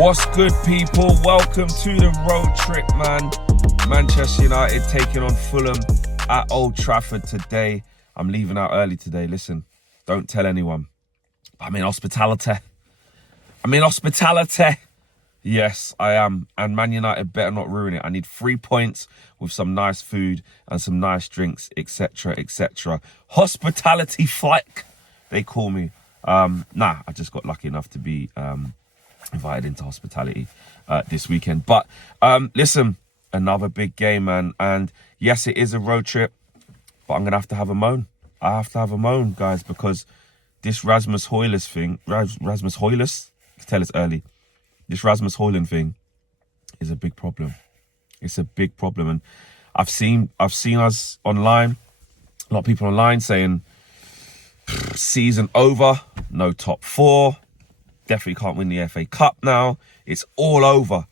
What's good, people? Welcome to the road trip, man. Manchester United taking on Fulham at Old Trafford today. I'm leaving out early today. Listen, don't tell anyone. I'm in hospitality. Yes, I am. And Man United better not ruin it. I need 3 points with some nice food and some nice drinks, etc., etc. Hospitality flight, they call me. I just got lucky enough to be invited into hospitality this weekend. But listen, another big game, man. And yes, it is a road trip, but I'm going to have a moan. I have to have a moan, guys, because this Rasmus Højlund thing, Rasmus Højlund, tell us early, this Rasmus Højlund thing is a big problem. It's a big problem. And I've seen us online, a lot of people online saying, season over, no top four, definitely can't win the FA Cup now. It's all over.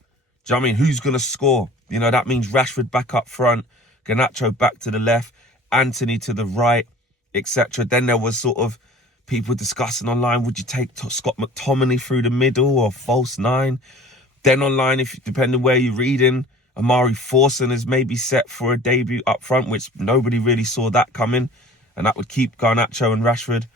Do you know what I mean? Who's going to score? You know, that means Rashford back up front, Garnacho back to the left, Anthony to the right, etc. Then there was sort of people discussing online, would you take Scott McTominay through the middle or false nine? Then online, if depending where you're reading, Amari Forson is maybe set for a debut up front, which nobody really saw that coming. And that would keep Garnacho and Rashford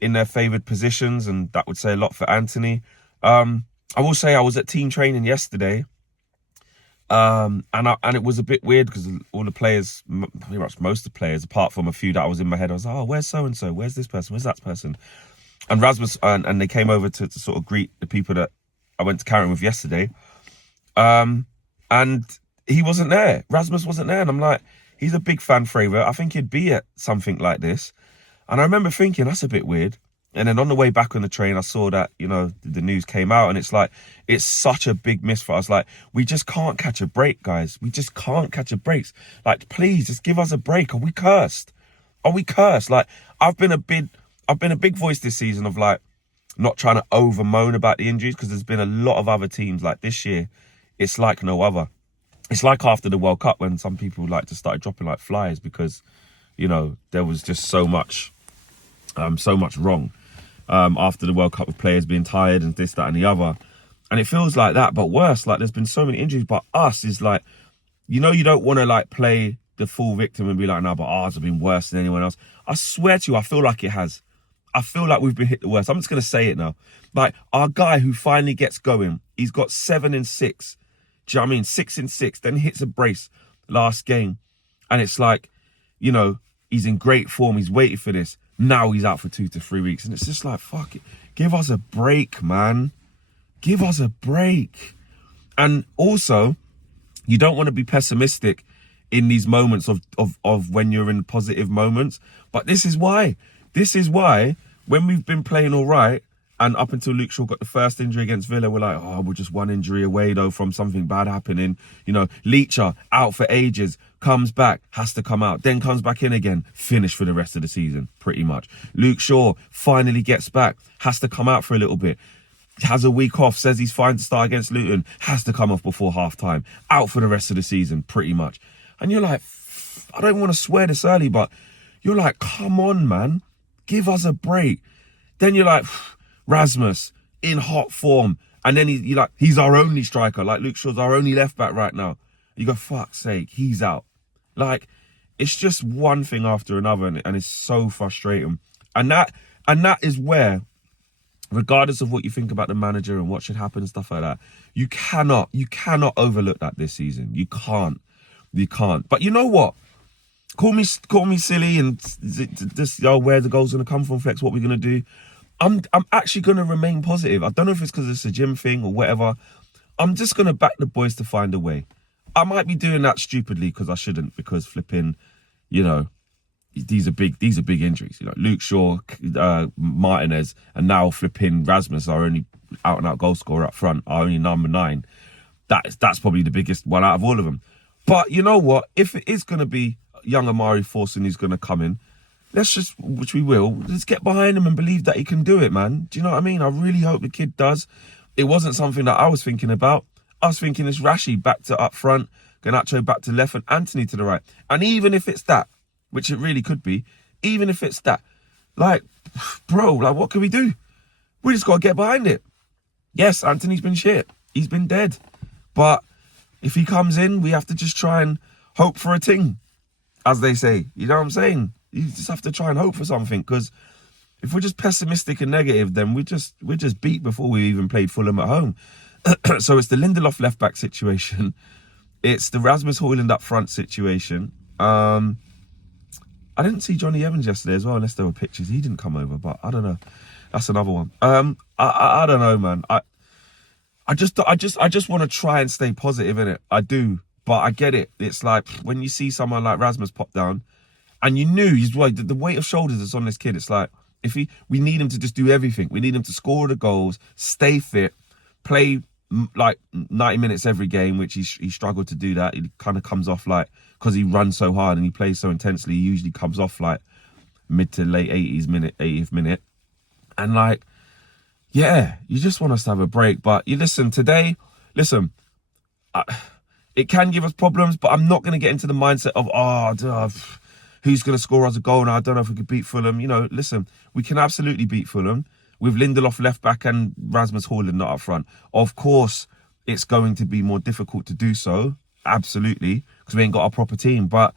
in their favoured positions, and that would say a lot for Anthony. I will say I was at team training yesterday, and it was a bit weird because all the players, pretty much most of the players, apart from a few that I was in my head, I was like, oh, where's so-and-so? Where's this person? Where's that person? And Rasmus, and they came over to sort of greet the people that I went to Karen with yesterday. And he wasn't there. Rasmus wasn't there. And I'm like, he's a big fan favourite. I think he'd be at something like this. And I remember thinking, that's a bit weird. And then on the way back on the train, I saw that, you know, the news came out, and it's like, it's such a big miss for us. Like, we just can't catch a break, guys. We just can't catch a break. Like, please, just give us a break. Are we cursed? Like, I've been a big voice this season of like, not trying to over moan about the injuries, because there's been a lot of other teams like this year. It's like no other. It's like after the World Cup when some people like to start dropping like flies because, you know, there was just so much wrong after the World Cup with players being tired and this, that and the other. And it feels like that, but worse. Like, there's been so many injuries, but us is like, you know, you don't want to like play the full victim and be like, no, but ours have been worse than anyone else. I swear to you, I feel like it has. I feel like we've been hit the worst. I'm just going to say it now. Like, our guy who finally gets going, he's got 7 and 6. Do you know what I mean? 6 and 6. Then he hits a brace last game. And it's like, you know, he's in great form. He's waiting for this. Now he's out for 2 to 3 weeks. And it's just like, fuck it. Give us a break, man. Give us a break. And also, you don't want to be pessimistic in these moments of when you're in positive moments. But this is why. This is why when we've been playing all right, and up until Luke Shaw got the first injury against Villa, we're like, oh, we're just one injury away, though, from something bad happening. You know, Leacher, out for ages, comes back, has to come out, then comes back in again, finished for the rest of the season, pretty much. Luke Shaw finally gets back, has to come out for a little bit, has a week off, says he's fine to start against Luton, has to come off before half-time, out for the rest of the season, pretty much. And you're like, I don't want to swear this early, but you're like, come on, man, give us a break. Then you're like, Rasmus in hot form, and then he's our only striker. Like, Luke Shaw's our only left back right now. You go, fuck's sake, he's out. Like, it's just one thing after another, and it's so frustrating. And that is where, regardless of what you think about the manager and what should happen and stuff like that, you cannot overlook that this season. You can't. But you know what? Call me silly and just, where the goal's gonna come from, Flex. What we're gonna do? I'm actually going to remain positive. I don't know if it's because it's a gym thing or whatever. I'm just going to back the boys to find a way. I might be doing that stupidly because I shouldn't, because flipping, you know, these are big injuries. You know, Luke Shaw, Martinez, and now flipping Rasmus, our only out-and-out goal scorer up front, our only number 9. That's probably the biggest one out of all of them. But you know what? If it is going to be young Amari Forson who's going to come in, which we will, let's get behind him and believe that he can do it, man. Do you know what I mean? I really hope the kid does. It wasn't something that I was thinking about. I was thinking it's Rashi back to up front, Garnacho back to left, and Anthony to the right. And even if it's that, which it really could be, even if it's that, like, bro, like, what can we do? We just got to get behind it. Yes, Anthony's been shit. he's been dead. But if he comes in, we have to just try and hope for a ting, as they say. You know what I'm saying? You just have to try and hope for something, because if we're just pessimistic and negative, then we're just beat before we even played Fulham at home. So it's the Lindelof left-back situation. It's the Rasmus Højlund up front situation. I didn't see Johnny Evans yesterday as well, unless there were pictures. He didn't come over, but I don't know. That's another one. I don't know, man. I just want to try and stay positive in it. I do, but I get it. It's like when you see someone like Rasmus pop down, and you knew he's like the weight of shoulders that's on this kid. It's like we need him to just do everything. We need him to score the goals, stay fit, play like 90 minutes every game, which he struggled to do that. He kind of comes off like, because he runs so hard and he plays so intensely, he usually comes off like mid to late 80th minute. And like, yeah, you just want us to have a break. But you listen, today, it can give us problems, but I'm not going to get into the mindset of, who's going to score us a goal now? I don't know if we could beat Fulham. You know, listen, we can absolutely beat Fulham with Lindelof left back and Rasmus Højlund not up front. Of course, it's going to be more difficult to do so, absolutely, because we ain't got our proper team. But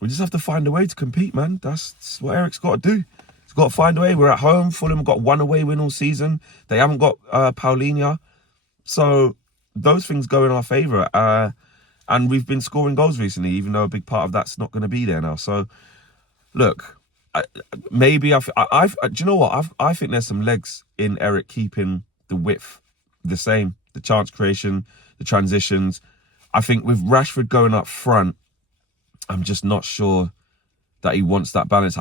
we just have to find a way to compete, man. That's what Eric's got to do. He's got to find a way. We're at home. Fulham have got one away win all season. They haven't got Paulinho. So those things go in our favour. And we've been scoring goals recently, even though a big part of that's not going to be there now. So, look, maybe do you know what? I think there's some legs in Eric keeping the width the same, the chance creation, the transitions. I think with Rashford going up front, I'm just not sure that he wants that balance.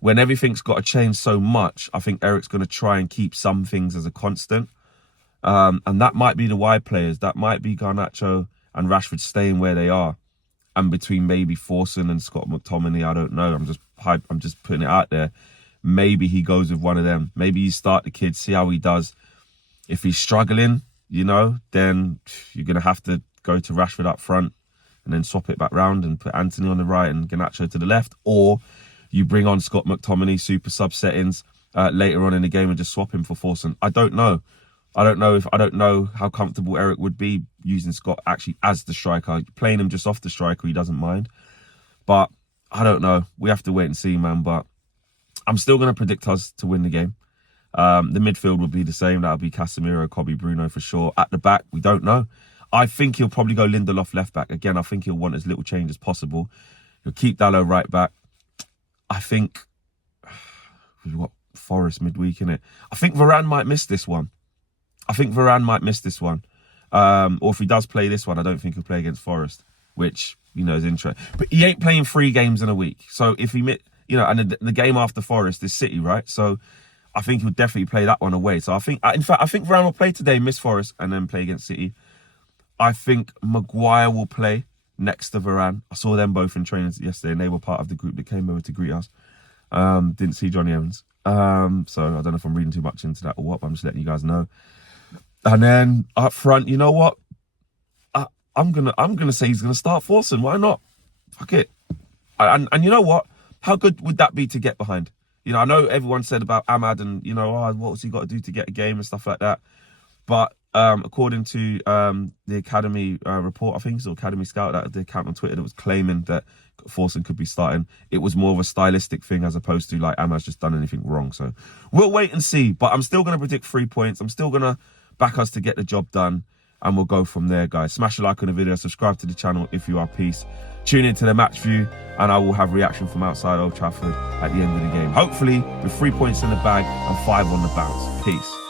When everything's got to change so much, I think Eric's going to try and keep some things as a constant. And that might be the wide players. That might be Garnacho and Rashford staying where they are, and between maybe Forson and Scott McTominay, I don't know. I'm just putting it out there. Maybe he goes with one of them. Maybe you start the kid, see how he does. If he's struggling, then you're gonna have to go to Rashford up front, and then swap it back round and put Anthony on the right and Garnacho to the left, or you bring on Scott McTominay super sub settings later on in the game and just swap him for Forson. I don't know. I don't know how comfortable Eric would be using Scott actually as the striker. Playing him just off the striker, he doesn't mind. But I don't know. We have to wait and see, man. But I'm still going to predict us to win the game. The midfield will be the same. That'll be Casemiro, Kobe, Bruno for sure. At the back, we don't know. I think he'll probably go Lindelof left back. Again, I think he'll want as little change as possible. He'll keep Dalot right back. I think we've got Forest midweek, innit? I think Varane might miss this one. Or if he does play this one, I don't think he'll play against Forest, which, is interesting. But he ain't playing 3 games in a week. So if he, and the game after Forest is City, right? So I think he'll definitely play that one away. So I think Varane will play today, miss Forest, and then play against City. I think Maguire will play next to Varane. I saw them both in training yesterday, and they were part of the group that came over to greet us. Didn't see Johnny Evans. So I don't know if I'm reading too much into that or what, but I'm just letting you guys know. And then up front, you know what? I'm gonna say he's gonna start Forson. Why not? Fuck it. And you know what? How good would that be to get behind? I know everyone said about Ahmad and what's he got to do to get a game and stuff like that. But according to the Academy report, I think so, Academy Scout, that the account on Twitter that was claiming that Forson could be starting, it was more of a stylistic thing as opposed to like Ahmad's just done anything wrong. So we'll wait and see. But I'm still gonna predict 3 points. I'm still gonna back us to get the job done, and we'll go from there, guys. Smash a like on the video, subscribe to the channel if you are. Peace. Tune into the match view, and I will have reaction from outside Old Trafford at the end of the game. Hopefully with 3 points in the bag and 5 on the bounce. Peace.